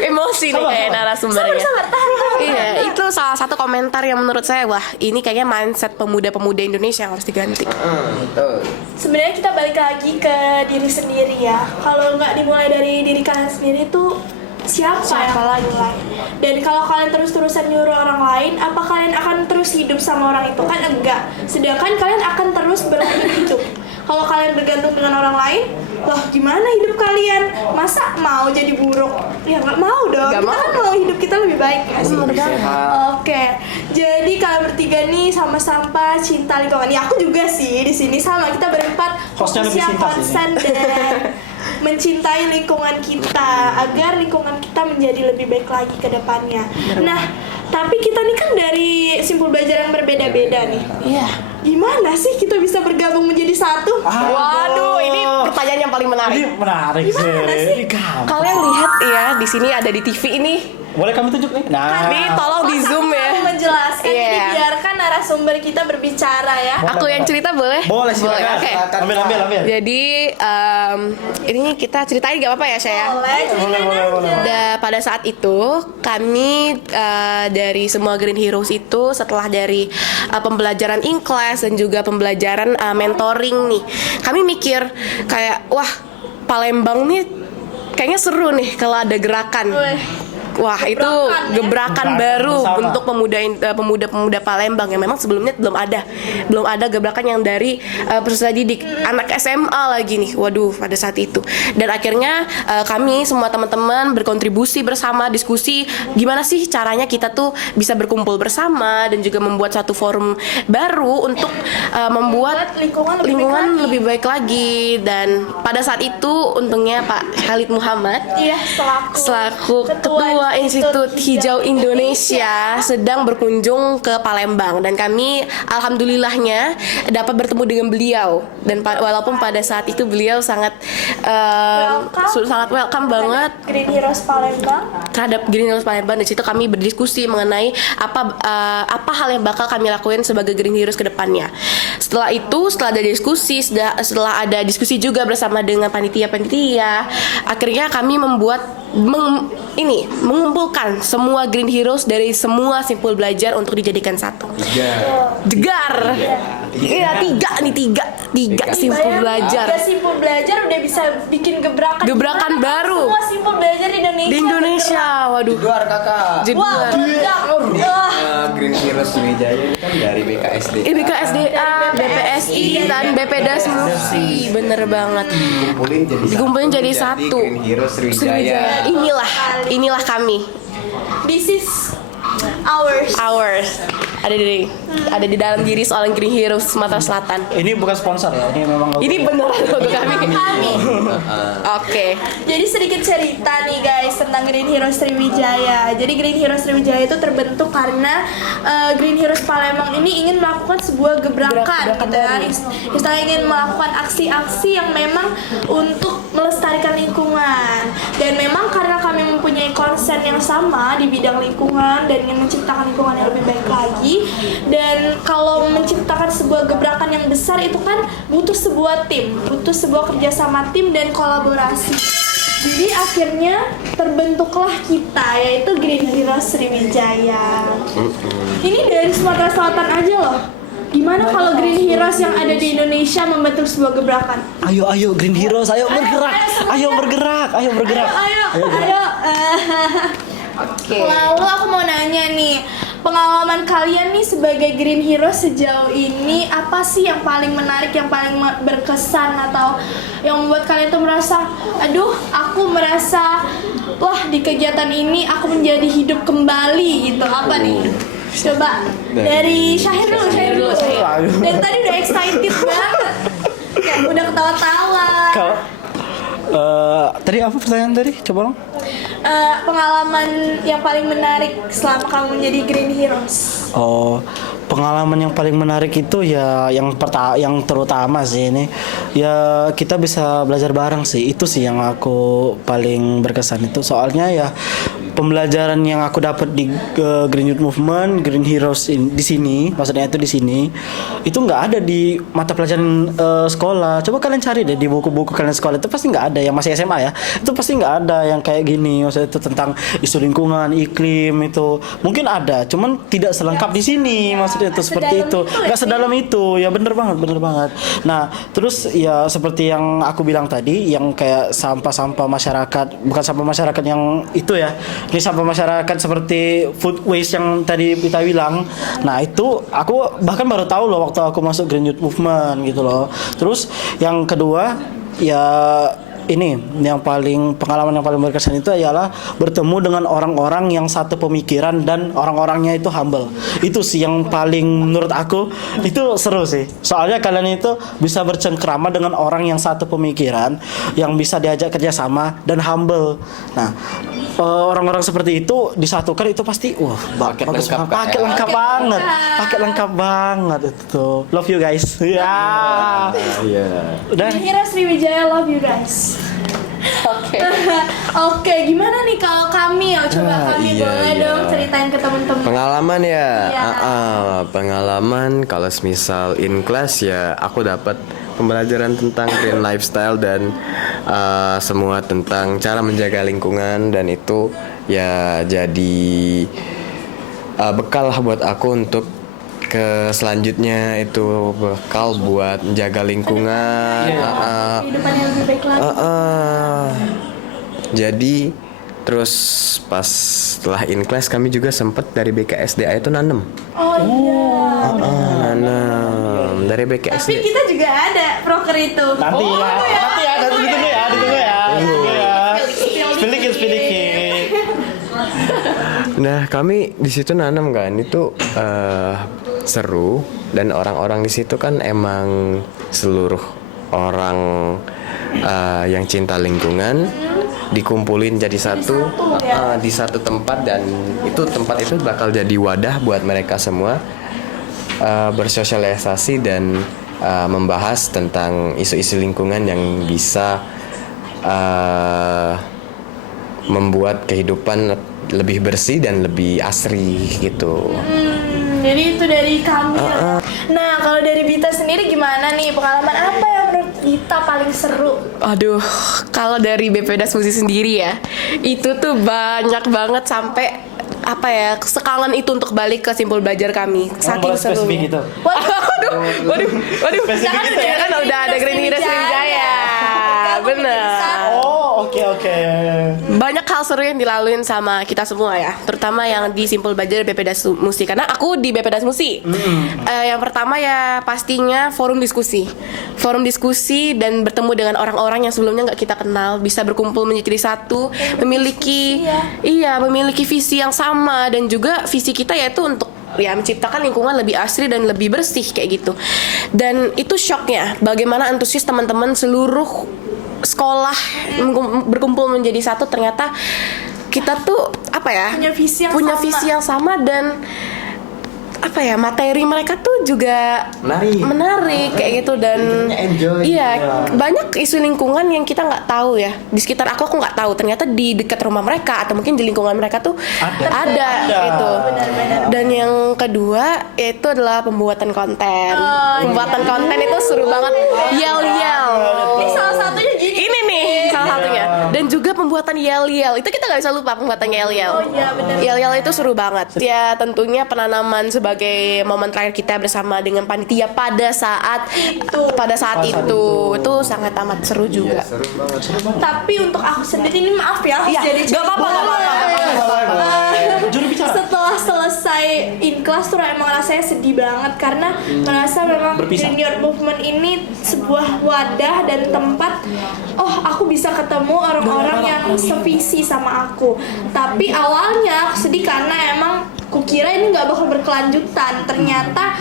Emosi nih kayak narasumbernya. Sabar, tahan. Iya, itu salah satu komentar yang menurut saya wah, ini kayaknya mindset pemuda-pemuda Indonesia yang harus diganti. Sebenarnya kita balik lagi ke diri sendiri ya. Kalau nggak dimulai dari diri kalian sendiri tuh siapa yang lagi? mulai? Dan kalau kalian terus-terusan nyuruh orang lain, apa kalian akan terus hidup sama orang itu? Kan enggak. Sedangkan kalian akan terus hidup. Kalau kalian bergantung dengan orang lain, loh gimana hidup kalian? Masa mau jadi buruk? Ya nggak mau dong. Nggak Kita kan mau hidup kita lebih baik nggak sih? Oke. Jadi kalian bertiga nih sama-sama cinta lingkungan. Ya aku juga sih di sini sama. Kita berempat Hostnya lebih cinta sih. konsen dan mencintai lingkungan kita agar lingkungan kita menjadi lebih baik lagi ke depannya. Nah, tapi kita nih kan dari simpul belajar yang berbeda-beda beda nih. Iya. Gimana sih kita bisa bergabung menjadi satu? Waduh, ini pertanyaan yang paling menarik. Ini menarik sih. Gimana sih? Ini gampang. Kalian lihat ya, di sini ada di TV ini. Boleh kami tunjuk nih? Nah, Nih, tolong di zoom ya. Aku menjelaskan, Iya. ini biarkan narasumber kita berbicara ya. Aku yang cerita boleh? boleh silakan. Oke. Ambil. Jadi ini kita ceritain gak apa-apa ya saya? Boleh, ceritain aja. Pada saat itu kami dari semua Green Heroes itu setelah dari pembelajaran in class dan juga pembelajaran mentoring nih, kami mikir kayak wah Palembang nih kayaknya seru nih kalau ada gerakan. Wah itu Gebrakan, ya? gebrakan baru bersama. untuk pemuda-pemuda Palembang yang memang sebelumnya belum ada gebrakan yang dari peserta didik anak SMA lagi nih. Waduh pada saat itu, dan akhirnya kami semua teman-teman berkontribusi bersama, diskusi gimana sih caranya kita tuh bisa berkumpul bersama dan juga membuat satu forum baru untuk membuat lingkungan lebih baik lagi. Dan pada saat itu untungnya Pak Khalid Muhammad Iya, selaku Ketua Institut Hijau Indonesia sedang berkunjung ke Palembang, dan kami alhamdulillahnya dapat bertemu dengan beliau, dan walaupun pada saat itu beliau sangat welcome banget Green Heroes Palembang. terhadap Green Heroes Palembang. Di situ kami berdiskusi mengenai apa hal yang bakal kami lakuin sebagai Green Heroes ke depannya. Setelah ada diskusi, setelah ada diskusi juga bersama dengan panitia, akhirnya kami mengumpulkan semua Green Heroes dari semua simpul belajar untuk dijadikan satu. Jegar. Iya, tiga simpul belajar. Tiga simpul belajar udah bisa bikin gebrakan Gebrakan Gimana baru. Semua simpul belajar di Indonesia. Di Indonesia, waduh. Jedwar kakak. Jedwar. Green Heroes Sriwijaya ini kan dari BKSD. BKSDA, BPSI, dan BPDAS Musi, bener banget. Dikumpulin jadi satu. Green Heroes Sriwijaya. Inilah kami. This is ours. Ada di dalam diri seorang Green Heroes Sumatera Selatan. ini bukan sponsor ya. Ini memang Ini beneran logo kami. Kami. Oke. Jadi sedikit cerita nih guys tentang Green Heroes Sriwijaya. Jadi Green Heroes Sriwijaya itu terbentuk karena Green Heroes Palembang ini ingin melakukan sebuah gebrakan gitu ya. Kita ingin melakukan aksi-aksi yang memang untuk melestarikan lingkungan. Dan memang karena kami mempunyai konsen yang sama di bidang lingkungan dan ingin menciptakan lingkungan yang lebih baik lagi. Dan kalau menciptakan sebuah gebrakan yang besar itu kan butuh sebuah tim, butuh sebuah kerjasama tim dan kolaborasi. Jadi akhirnya terbentuklah kita, yaitu Green Heroes Sriwijaya. Ini dari Sumatera Selatan aja loh. Gimana kalau Green Heroes yang ada di Indonesia membentuk sebuah gebrakan? Ayo Green Heroes, ayo bergerak. Ayo. Oke. Lalu aku mau nanya nih, pengalaman kalian nih sebagai Green Heroes sejauh ini apa sih yang paling menarik, yang paling berkesan atau yang membuat kalian tuh merasa, aduh, aku merasa wah di kegiatan ini aku menjadi hidup kembali gitu. Apa nih? Coba dari Syahir dulu. Dari tadi udah excited banget. Kayak udah ketawa-tawa. Kalau tadi apa pertanyaan tadi? Coba dong. Pengalaman yang paling menarik selama kamu menjadi Green Heroes. Oh, pengalaman yang paling menarik itu ya yang terutama sih ini ya kita bisa belajar bareng sih. Itu sih yang aku paling berkesan itu. Soalnya ya pembelajaran yang aku dapat di Green Youth Movement, Green Heroes di sini, maksudnya itu di sini, itu nggak ada di mata pelajaran sekolah. Coba kalian cari deh di buku-buku kalian sekolah, itu pasti nggak ada. Yang masih SMA ya, itu pasti nggak ada yang kayak gini. Maksudnya itu tentang isu lingkungan, iklim itu mungkin ada, cuman tidak selengkap di sini. Maksudnya itu seperti itu, nggak sedalam itu. Ya bener banget. Nah terus ya seperti yang aku bilang tadi, yang kayak sampah-sampah masyarakat, bukan sampah masyarakat yang itu ya. Ini sampah masyarakat seperti food waste yang tadi kita bilang. Nah itu aku bahkan baru tahu loh waktu aku masuk Green Youth Movement gitu loh. Terus yang kedua ya ini pengalaman yang paling berkesan itu ialah bertemu dengan orang-orang yang satu pemikiran dan orang-orangnya itu humble. Itu sih yang paling menurut aku itu seru sih. Soalnya kalian itu bisa bercengkrama dengan orang yang satu pemikiran, yang bisa diajak kerjasama dan humble. Nah, orang-orang seperti itu disatukan itu pasti paket lengkap banget itu. Love you guys. Ya. Dan Green Hero Sriwijaya love you guys. Oke. Oke, gimana nih kalau kami kami boleh dong ceritain ke teman-teman. Pengalaman ya. Iya. Pengalaman kalau semisal in class ya aku dapat pembelajaran tentang green lifestyle dan semua tentang cara menjaga lingkungan, dan itu ya jadi bekal lah buat aku untuk ke selanjutnya, itu bekal buat menjaga lingkungan. Kehidupan yang lebih baik lagi. Jadi terus pas setelah in class kami juga sempat dari BKSDA itu nanem. Oh iya. Nanam dari Tapi BKSDA. kita juga ada proker itu. nanti ya, ditunggu ya. Spilik. Nah, kami di situ nanam kan, itu seru, dan orang-orang di situ kan emang seluruh orang yang cinta lingkungan dikumpulin jadi satu di satu tempat, dan tempat itu bakal jadi wadah buat mereka semua bersosialisasi dan membahas tentang isu-isu lingkungan yang bisa membuat kehidupan lebih bersih dan lebih asri gitu. Jadi itu dari kami. Nah, kalau dari Bita sendiri gimana nih? Pengalaman apa yang menurut Bita paling seru? Aduh, kalau dari BPDAS Musi sendiri ya, itu tuh banyak banget sampai sekangen itu untuk balik ke simpul belajar kami. Saking serunya. gitu. Waduh. Spesifik Kan udah ada Green Hero Sriwijaya. Bener. Oh, oke. Banyak hal seru yang dilaluin sama kita semua ya, terutama yang di simpul belajar BPDAS Musi, karena aku di BPDAS Musi. Yang pertama ya pastinya forum diskusi dan bertemu dengan orang-orang yang sebelumnya nggak kita kenal, bisa berkumpul menjadi satu, memiliki visi yang sama, dan juga visi kita yaitu untuk menciptakan lingkungan lebih asri dan lebih bersih kayak gitu. Dan itu shocknya bagaimana antusias teman-teman seluruh sekolah berkumpul menjadi satu. Ternyata kita tuh punya visi yang sama dan materi mereka tuh juga menarik kayak gitu, dan banyak isu lingkungan yang kita nggak tahu ya, di sekitar aku nggak tahu, ternyata di dekat rumah mereka atau mungkin di lingkungan mereka tuh ada. Itu. Dan yang kedua itu adalah pembuatan konten. Konten itu seru banget, yel. Ini salah satunya gini. Ini nih salah satunya. Dan juga pembuatan yel. Itu kita nggak bisa lupa pembuatan yel. Oh iya benar. Yel itu seru banget. Ya tentunya penanaman sebagai momen terakhir kita bersama dengan panitia pada saat itu sangat amat seru juga. Seru banget. Tapi untuk aku sendiri ini maaf ya, Iya, jadi nggak apa-apa. Juru bicara. Setelah selesai in class tuh emang rasanya sedih banget, karena merasa memang Berpisah. Green Youth Movement ini sebuah wadah dan tempat aku bisa ketemu orang-orang yang sevisi sama aku. Tapi awalnya aku sedih karena emang kukira ini nggak bakal berkelanjutan. Ternyata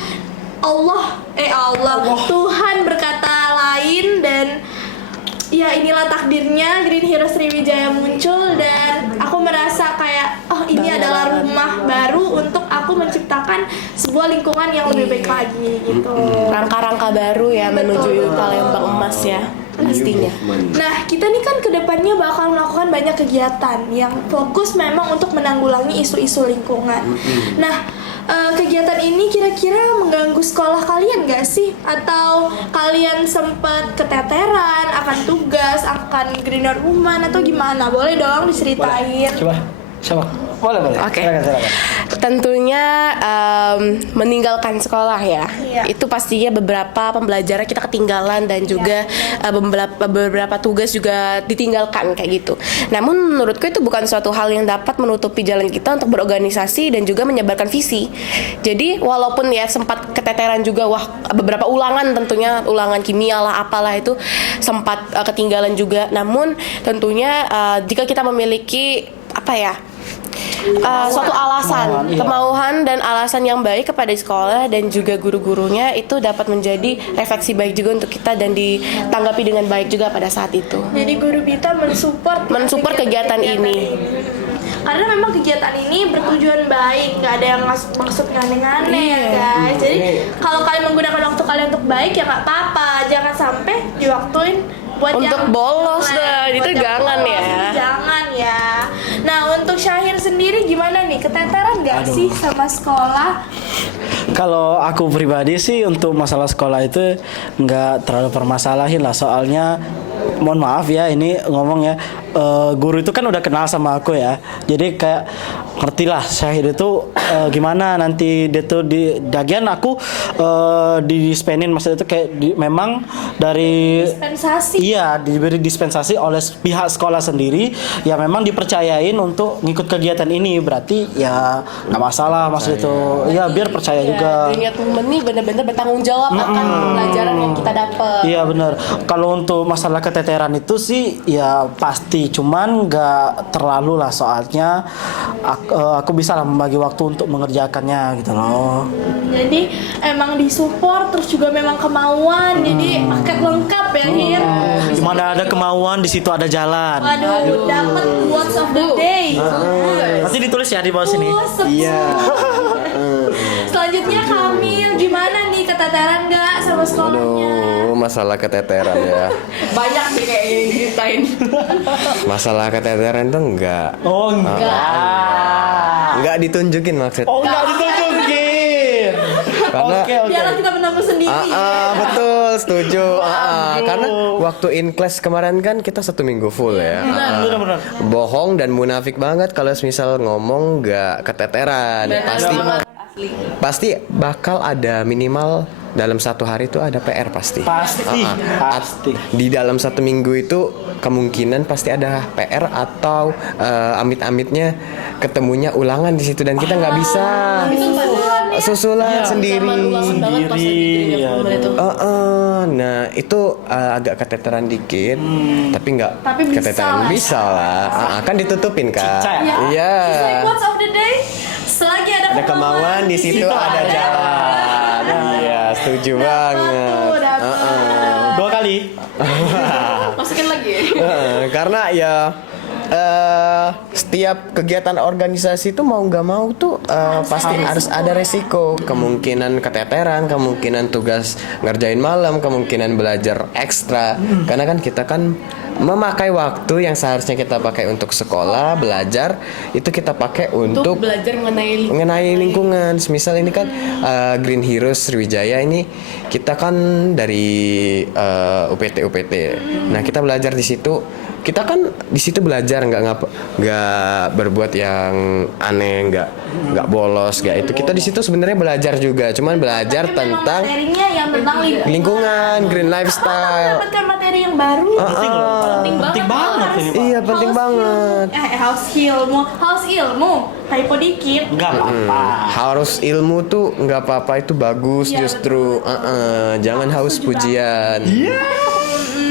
Tuhan berkata lain, dan ya inilah takdirnya Green Hero Sriwijaya muncul, dan aku merasa kayak ini adalah rumah baru untuk aku menciptakan sebuah lingkungan yang lebih baik lagi gitu. Rangka-rangka baru ya menuju Palembang Emas ya pastinya. Nah, kita nih kan kedepannya bakal melakukan banyak kegiatan yang fokus memang untuk menanggulangi isu-isu lingkungan. Nah, kegiatan ini kira-kira mengganggu sekolah kalian gak sih? Atau kalian sempat keteteran akan tugas, akan Green Youth Movement atau gimana? Boleh dong diceritain. Coba, siapa? Boleh. Oke. Silakan. Tentunya meninggalkan sekolah ya. Iya. Itu pastinya beberapa pembelajaran kita ketinggalan dan juga beberapa tugas juga ditinggalkan kayak gitu. Namun menurutku itu bukan suatu hal yang dapat menutupi jalan kita untuk berorganisasi dan juga menyebarkan visi. Jadi walaupun ya sempat keteteran juga, beberapa ulangan tentunya ulangan kimia lah apalah itu sempat ketinggalan juga. Namun tentunya jika kita memiliki suatu alasan, kemauan dan alasan yang baik kepada sekolah dan juga guru-gurunya, itu dapat menjadi refleksi baik juga untuk kita dan ditanggapi dengan baik juga pada saat itu. Jadi guru kita mensupport kegiatan ini. Karena memang kegiatan ini bertujuan baik, nggak ada yang maksud aneh-aneh ya guys. Jadi kalau kalian menggunakan waktu kalian untuk baik ya nggak apa-apa, jangan sampai diwaktuin buat Untuk yang bolos dah, itu buat yang jangan bolos, ya. Jangan ya. Nah untuk Syahir sendiri gimana nih, keteteran nggak sih sama sekolah? Kalau aku pribadi sih untuk masalah sekolah itu nggak terlalu permasalahin lah, soalnya mohon maaf ya ini ngomong ya, guru itu kan udah kenal sama aku ya, jadi kayak ngerti lah Syahid itu gimana nanti dia tuh di bagian aku dispensin, maksudnya itu kayak memang dari Dispensasi. Iya, diberi dispensasi oleh pihak sekolah sendiri, ya memang dipercayain untuk ngikut kegiatan ini, berarti ya nggak masalah maksud itu, ya biar percaya juga. Green Movement ini benar-benar bertanggung jawab akan pelajaran yang kita dapat. Iya benar. Kalau untuk masalah keteteran itu sih ya pasti, cuman nggak terlalu lah, soalnya aku bisa lah membagi waktu untuk mengerjakannya gitu loh. Jadi emang disupport, terus juga memang kemauan, jadi paket lengkap ya Hir. Di mana ada kemauan di situ ada jalan. Waduh, dapat quotes of the day. Nanti ditulis ya di bawah sini. Iya. Selanjutnya Kamil, gimana nih, keteteran nggak sama sekolahnya? Aduh, masalah keteteran ya. Banyak sih kayak yang diceritain. Masalah keteteran tuh enggak. Oh Enggak ditunjukin maksud. Oh enggak ditunjukin. Karena Biarlah kita menanggung sendiri. betul, setuju. Karena waktu in class kemarin kan kita 1 minggu full ya. Benar. Bohong dan munafik banget kalau misal ngomong nggak keteteran. Pasti bakal ada minimal dalam 1 hari itu ada PR pasti. Pasti. Di dalam 1 minggu itu kemungkinan pasti ada PR atau amit-amitnya ketemunya ulangan di situ dan kita nggak bisa susulan sendiri. Nah itu agak keteteran dikit, tapi nggak keteteran, bisa lah. Kan ditutupin kan. Iya. Sesuai quotes of the day, selagi ada Kemauan di situ ada jalan. Iya, setuju banget. Dapat. 2 kali. Masukin lagi. Karena ya setiap kegiatan organisasi itu mau nggak mau tuh pasti harus ada resiko, kemungkinan keteteran, kemungkinan tugas ngerjain malam, kemungkinan belajar ekstra. Karena kan kita kan memakai waktu yang seharusnya kita pakai untuk sekolah, belajar, itu kita pakai untuk belajar mengenai lingkungan. Misal ini kan Green Heroes Sriwijaya ini kita kan dari UPT. Nah kita belajar di situ. Kita kan di situ belajar nggak berbuat yang aneh, nggak bolos, nggak itu. Kita di situ sebenarnya belajar juga, cuman belajar tentang materinya yang tentang lingkungan, green lifestyle. Mendapatkan materi yang baru. Penting banget ini, Pak. Iya penting banget. Haus ilmu, typo dikit. Enggak apa-apa. Harus ilmu tuh nggak apa-apa, itu bagus Iya, justru. Jangan haus pujian.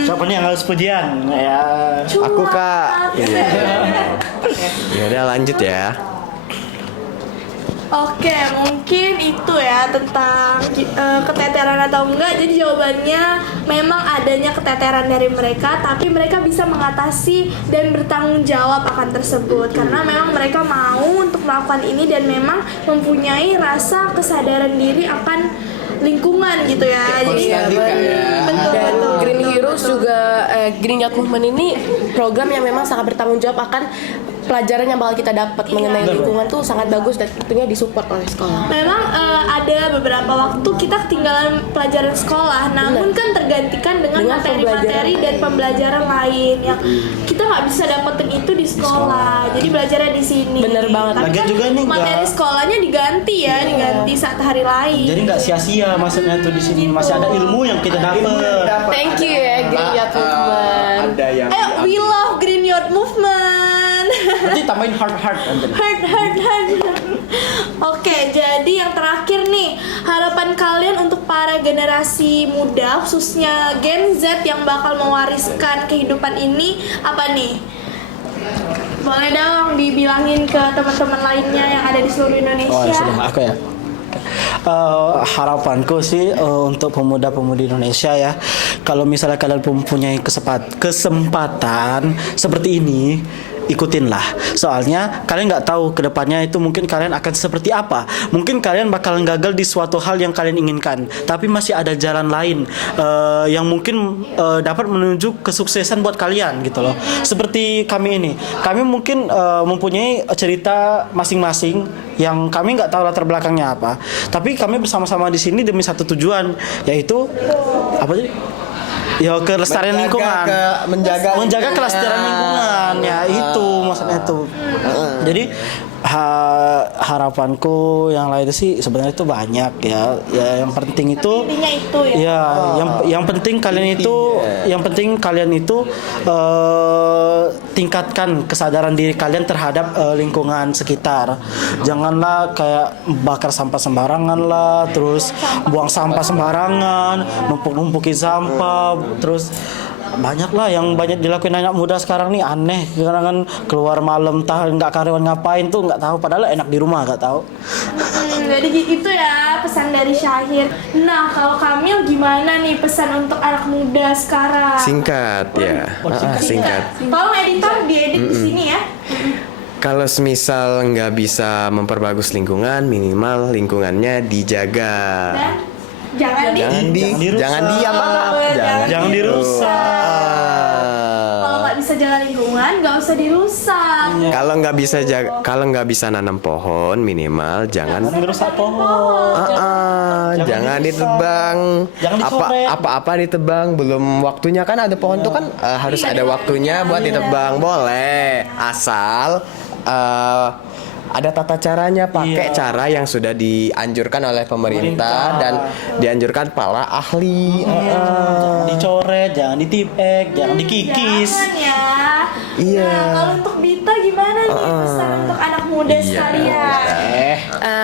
Siapa nih yang harus pujian? Ya. Aku Kak. Ya udah lanjut ya. Oke, mungkin itu ya tentang keteteran atau enggak. Jadi jawabannya memang adanya keteteran dari mereka, tapi mereka bisa mengatasi dan bertanggung jawab akan tersebut karena memang mereka mau untuk melakukan ini dan memang mempunyai rasa kesadaran diri akan lingkungan gitu ya. Jadi betul. Green Heroes juga Green Youth Movement ini program yang memang sangat bertanggung jawab akan pelajaran yang bakal kita dapat mengenai lingkungan tuh sangat bagus dan tentunya disupport oleh sekolah. Memang ada beberapa waktu kita ketinggalan pelajaran sekolah, namun kan tergantikan dengan materi-materi dan pembelajaran lain yang kita nggak bisa dapetin itu di sekolah. Jadi belajarnya di sini. Bener banget. Tapi Lagian kan juga nih materi sekolahnya diganti ya, diganti saat hari lain. Jadi nggak sia-sia maksudnya tuh di sini masih ada ilmu yang kita dapat. Thank you ya Green Youth Movement. Ada yang We love Green Youth Movement. Nanti tambahin heart. Heart. Oke, jadi yang terakhir nih, harapan kalian untuk para generasi muda, khususnya Gen Z yang bakal mewariskan kehidupan ini apa nih? Boleh dong dibilangin ke teman-teman lainnya yang ada di seluruh Indonesia. Oh, sudah aku ya. Harapanku sih untuk pemuda-pemudi Indonesia ya, kalau misalnya kalian mempunyai kesempatan seperti ini, ikutinlah. Soalnya kalian nggak tahu kedepannya itu mungkin kalian akan seperti apa. Mungkin kalian bakalan gagal di suatu hal yang kalian inginkan, tapi masih ada jalan lain yang mungkin dapat menuju kesuksesan buat kalian gitu loh. Seperti kami ini, kami mungkin mempunyai cerita masing-masing yang kami nggak tahu latar belakangnya apa, tapi kami bersama-sama di sini demi satu tujuan, yaitu apa sih? Ya kelestarian lingkungan, menjaga kelestarian lingkungan, ya itu maksudnya itu. Jadi harapanku yang lain sih sebenarnya itu banyak ya. Ya yang penting itu, intinya itu ya. Ya yang penting kalian itu tingkatkan kesadaran diri kalian terhadap lingkungan sekitar. Janganlah kayak bakar sampah sembarangan lah, terus buang sampah sembarangan, numpuk-numpukin sampah, terus banyak lah yang banyak dilakuin anak muda sekarang nih, aneh. Karena kan keluar malam nggak karyawan ngapain tuh nggak tahu, padahal enak di rumah nggak tahu. Jadi gitu ya pesan dari Syahir. Nah kalau Kamil gimana nih pesan untuk anak muda sekarang? singkat ya. Singkat. Tolong editor diedit di sini ya. Kalau semisal nggak bisa memperbagus lingkungan, minimal lingkungannya dijaga. Dan jangan Jangan dirusak. Kalau nggak bisa jaga lingkungan, nggak usah dirusak. Kalau nggak bisa nanam pohon, minimal jangan Merusak pohon. jangan ditebang. Jangan dicoret. Apa ditebang belum waktunya, kan ada pohon tuh kan harus ada waktunya buat ditebang. Boleh, asal ada tata caranya, pakai cara yang sudah dianjurkan oleh pemerintah dan dianjurkan para ahli. Jangan dicoret, jangan ditipek, jangan dikikis. Jangan ya. Iya. Nah, kalau untuk Dita gimana nih pesan untuk anak muda sekalian?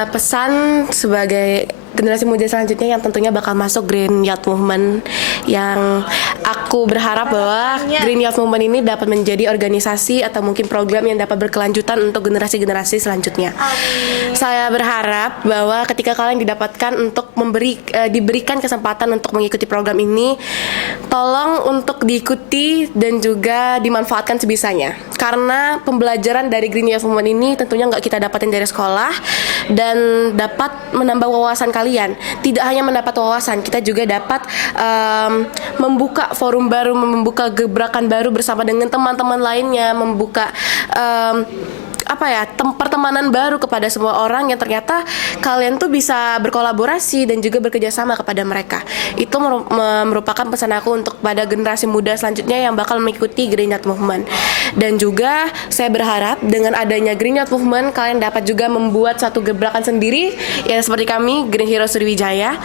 Pesan sebagai generasi muda selanjutnya yang tentunya bakal masuk Green Youth Movement, yang aku berharap bahwa Green Youth Movement ini dapat menjadi organisasi atau mungkin program yang dapat berkelanjutan untuk generasi-generasi selanjutnya. Saya berharap bahwa ketika kalian didapatkan untuk diberikan kesempatan untuk mengikuti program ini, tolong untuk diikuti dan juga dimanfaatkan sebisanya, karena pembelajaran dari Green Youth Movement ini tentunya nggak kita dapatin dari sekolah dan dapat menambah wawasan kalian. Tidak hanya mendapat wawasan, kita juga dapat membuka forum baru, membuka gebrakan baru bersama dengan teman-teman lainnya, membuka pertemanan baru kepada semua orang yang ternyata kalian tuh bisa berkolaborasi dan juga bekerja sama kepada mereka. Itu merupakan pesan aku untuk pada generasi muda selanjutnya yang bakal mengikuti Green Youth Movement. Dan juga saya berharap dengan adanya Green Youth Movement, kalian dapat juga membuat satu gebrakan sendiri ya, seperti kami Green Heroes Sriwijaya,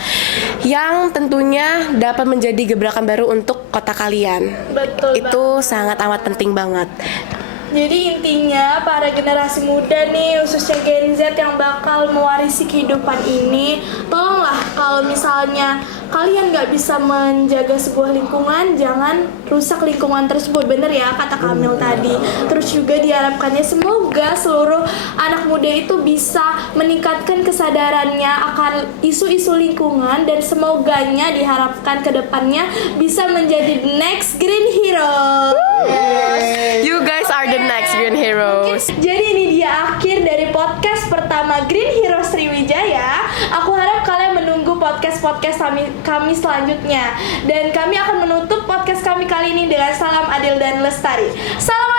yang tentunya dapat menjadi gebrakan baru untuk kota kalian. Betul. Itu sangat amat penting banget. Jadi intinya para generasi muda nih, khususnya Gen Z yang bakal mewarisi kehidupan ini, tolonglah kalau misalnya kalian nggak bisa menjaga sebuah lingkungan, jangan rusak lingkungan tersebut. Bener ya kata Kamil tadi. Terus juga diharapkannya semoga seluruh anak muda itu bisa meningkatkan kesadarannya akan isu-isu lingkungan, dan semoganya diharapkan kedepannya bisa menjadi the next Green Hero. You guys are the next Green Heroes. Jadi ini dia akhir dari podcast pertama Green Heroes Sriwijaya. Aku harap kalian menunggu podcast-podcast kami selanjutnya. Dan kami akan menutup podcast kami kali ini dengan salam adil dan lestari. Salam